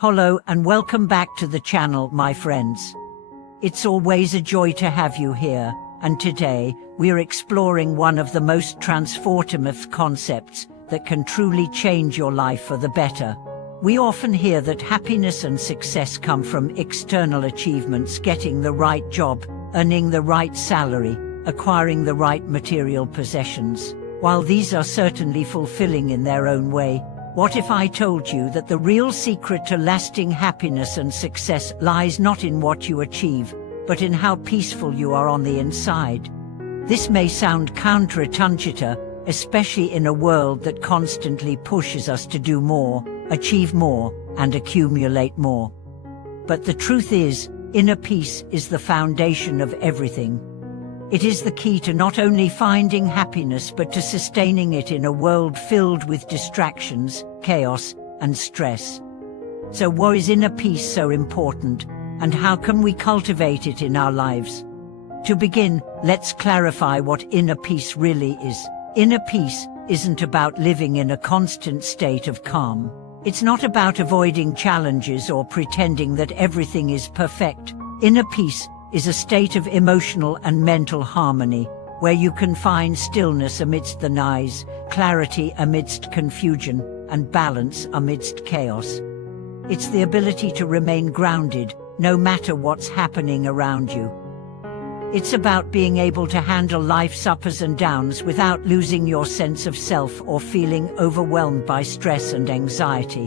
Hello and welcome back to the channel, my friends. It's always a joy to have you here, and today we're exploring one of the most transformative concepts that can truly change your life for the better. We often hear that happiness and success come from external achievements, getting the right job, earning the right salary, acquiring the right material possessions. While these are certainly fulfilling in their own way, what if I told you that the real secret to lasting happiness and success lies not in what you achieve, but in how peaceful you are on the inside? This may sound counterintuitive, especially in a world that constantly pushes us to do more, achieve more, and accumulate more. But the truth is, inner peace is the foundation of everything. It is the key to not only finding happiness but to sustaining it in a world filled with distractions, chaos, and stress. So why is inner peace so important, and how can we cultivate it in our lives? To begin, let's clarify what inner peace really is. Inner peace isn't about living in a constant state of calm. It's not about avoiding challenges or pretending that everything is perfect. Inner peace is a state of emotional and mental harmony, where you can find stillness amidst the noise, clarity amidst confusion, and balance amidst chaos. It's the ability to remain grounded, no matter what's happening around you. It's about being able to handle life's ups and downs without losing your sense of self or feeling overwhelmed by stress and anxiety.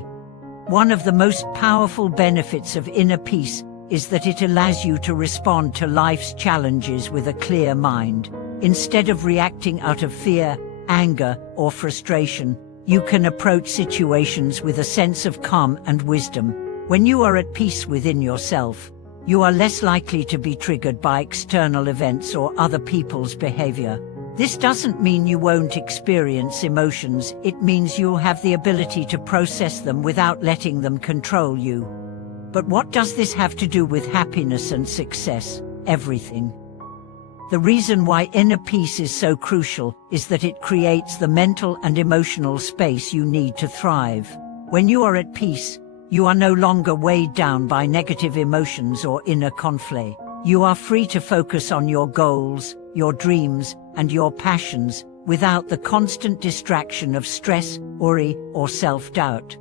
One of the most powerful benefits of inner peace is that it allows you to respond to life's challenges with a clear mind. Instead of reacting out of fear, anger, or frustration, you can approach situations with a sense of calm and wisdom. When you are at peace within yourself, you are less likely to be triggered by external events or other people's behavior. This doesn't mean you won't experience emotions, it means you'll have the ability to process them without letting them control you. But what does this have to do with happiness and success? Everything. The reason why inner peace is so crucial is that it creates the mental and emotional space you need to thrive. When you are at peace, you are no longer weighed down by negative emotions or inner conflict. You are free to focus on your goals, your dreams, and your passions, without the constant distraction of stress, worry, or self-doubt.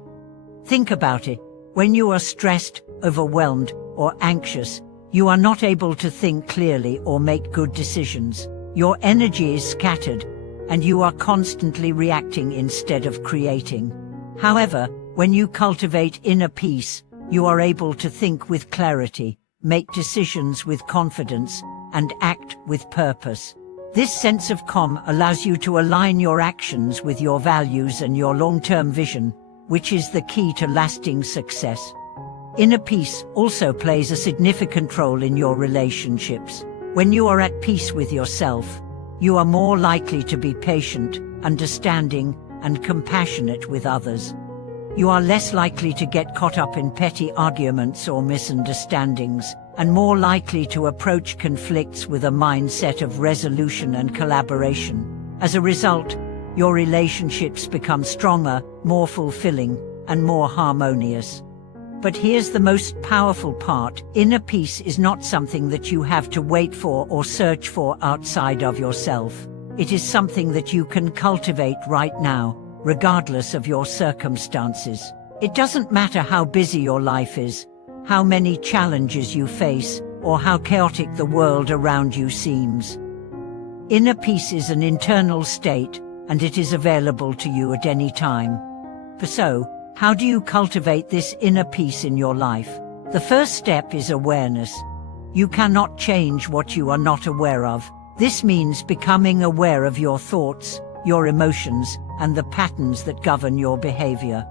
Think about it. When you are stressed, overwhelmed, or anxious, you are not able to think clearly or make good decisions. Your energy is scattered, and you are constantly reacting instead of creating. However, when you cultivate inner peace, you are able to think with clarity, make decisions with confidence, and act with purpose. This sense of calm allows you to align your actions with your values and your long-term vision, which is the key to lasting success. Inner peace also plays a significant role in your relationships. When you are at peace with yourself, you are more likely to be patient, understanding, and compassionate with others. You are less likely to get caught up in petty arguments or misunderstandings, and more likely to approach conflicts with a mindset of resolution and collaboration. As a result, your relationships become stronger, more fulfilling, and more harmonious. But here's the most powerful part. Inner peace is not something that you have to wait for or search for outside of yourself. It is something that you can cultivate right now, regardless of your circumstances. It doesn't matter how busy your life is, how many challenges you face, or how chaotic the world around you seems. Inner peace is an internal state, and it is available to you at any time. So, how do you cultivate this inner peace in your life? The first step is awareness. You cannot change what you are not aware of. This means becoming aware of your thoughts, your emotions, and the patterns that govern your behavior.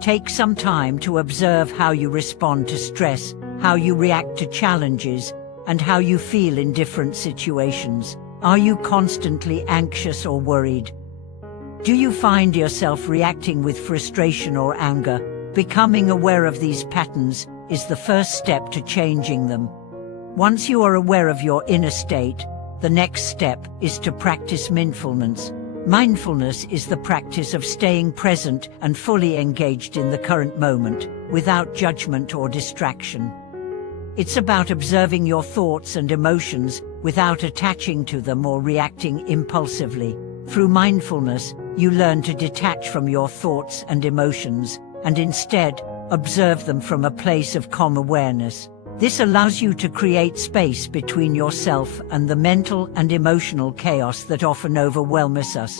Take some time to observe how you respond to stress, how you react to challenges, and how you feel in different situations. Are you constantly anxious or worried? Do you find yourself reacting with frustration or anger? Becoming aware of these patterns is the first step to changing them. Once you are aware of your inner state, the next step is to practice mindfulness. Mindfulness is the practice of staying present and fully engaged in the current moment. without judgment or distraction. It's about observing your thoughts and emotions without attaching to them or reacting impulsively. Through mindfulness, you learn to detach from your thoughts and emotions, and instead, observe them from a place of calm awareness. This allows you to create space between yourself and the mental and emotional chaos that often overwhelms us.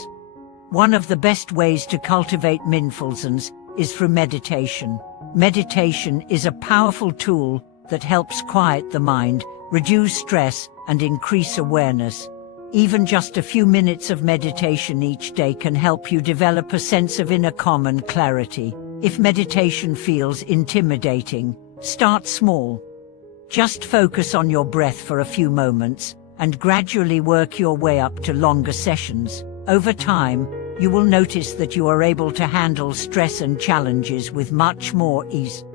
One of the best ways to cultivate mindfulness is through meditation. Meditation is a powerful tool that helps quiet the mind, reduce stress, and increase awareness. Even just a few minutes of meditation each day can help you develop a sense of inner calm and clarity. If meditation feels intimidating, start small. Just focus on your breath for a few moments, and gradually work your way up to longer sessions. Over time, you will notice that you are able to handle stress and challenges with much more ease.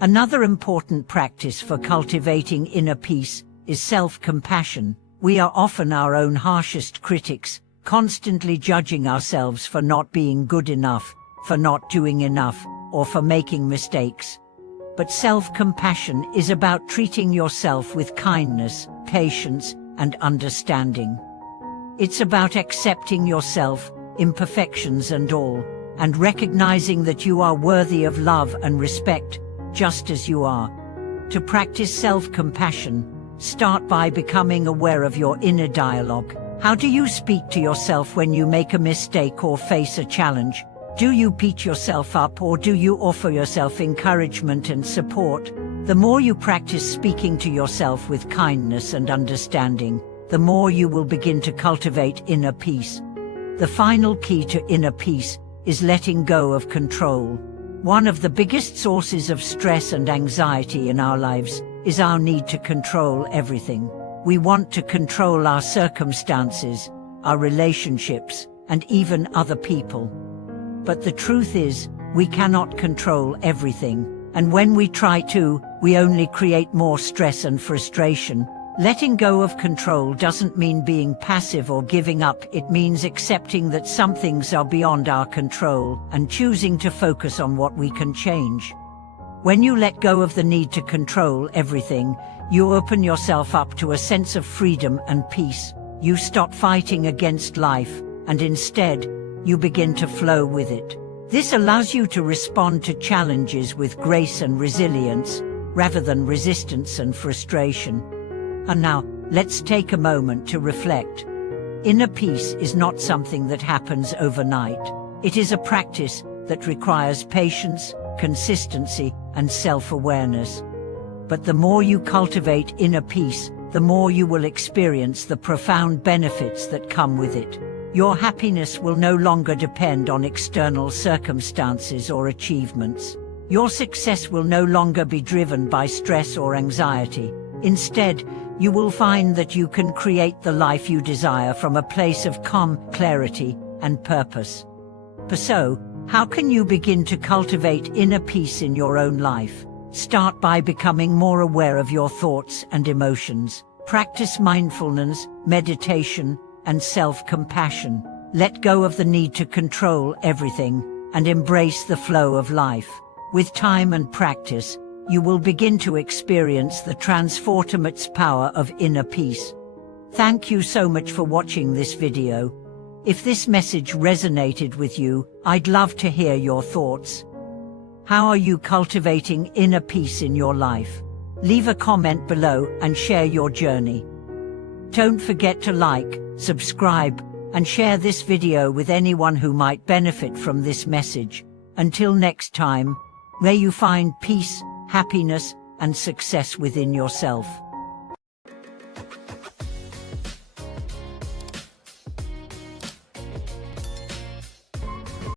Another important practice for cultivating inner peace is self-compassion. We are often our own harshest critics, constantly judging ourselves for not being good enough, for not doing enough, or for making mistakes. But self-compassion is about treating yourself with kindness, patience, and understanding. It's about accepting yourself, imperfections and all, and recognizing that you are worthy of love and respect, just as you are. To practice self-compassion, start by becoming aware of your inner dialogue. How do you speak to yourself when you make a mistake or face a challenge? Do you beat yourself up, or do you offer yourself encouragement and support? The more you practice speaking to yourself with kindness and understanding, the more you will begin to cultivate inner peace. The final key to inner peace is letting go of control. One of the biggest sources of stress and anxiety in our lives is our need to control everything. We want to control our circumstances, our relationships, and even other people. But the truth is, we cannot control everything, and when we try to, we only create more stress and frustration. Letting go of control doesn't mean being passive or giving up. It means accepting that some things are beyond our control and choosing to focus on what we can change. When you let go of the need to control everything, you open yourself up to a sense of freedom and peace. You stop fighting against life, and instead, you begin to flow with it. This allows you to respond to challenges with grace and resilience, rather than resistance and frustration. And now, let's take a moment to reflect. Inner peace is not something that happens overnight. It is a practice that requires patience, consistency, and self-awareness. But the more you cultivate inner peace, the more you will experience the profound benefits that come with it. Your happiness will no longer depend on external circumstances or achievements. Your success will no longer be driven by stress or anxiety. Instead, you will find that you can create the life you desire from a place of calm, clarity, and purpose. So, how can you begin to cultivate inner peace in your own life? Start by becoming more aware of your thoughts and emotions. Practice mindfulness, meditation, and self-compassion. Let go of the need to control everything, and embrace the flow of life. With time and practice, you will begin to experience the transformative power of inner peace. Thank you so much for watching this video. If this message resonated with you, I'd love to hear your thoughts. How are you cultivating inner peace in your life? Leave a comment below and share your journey. Don't forget to like, subscribe, and share this video with anyone who might benefit from this message. Until next time, may you find peace, happiness, and success within yourself.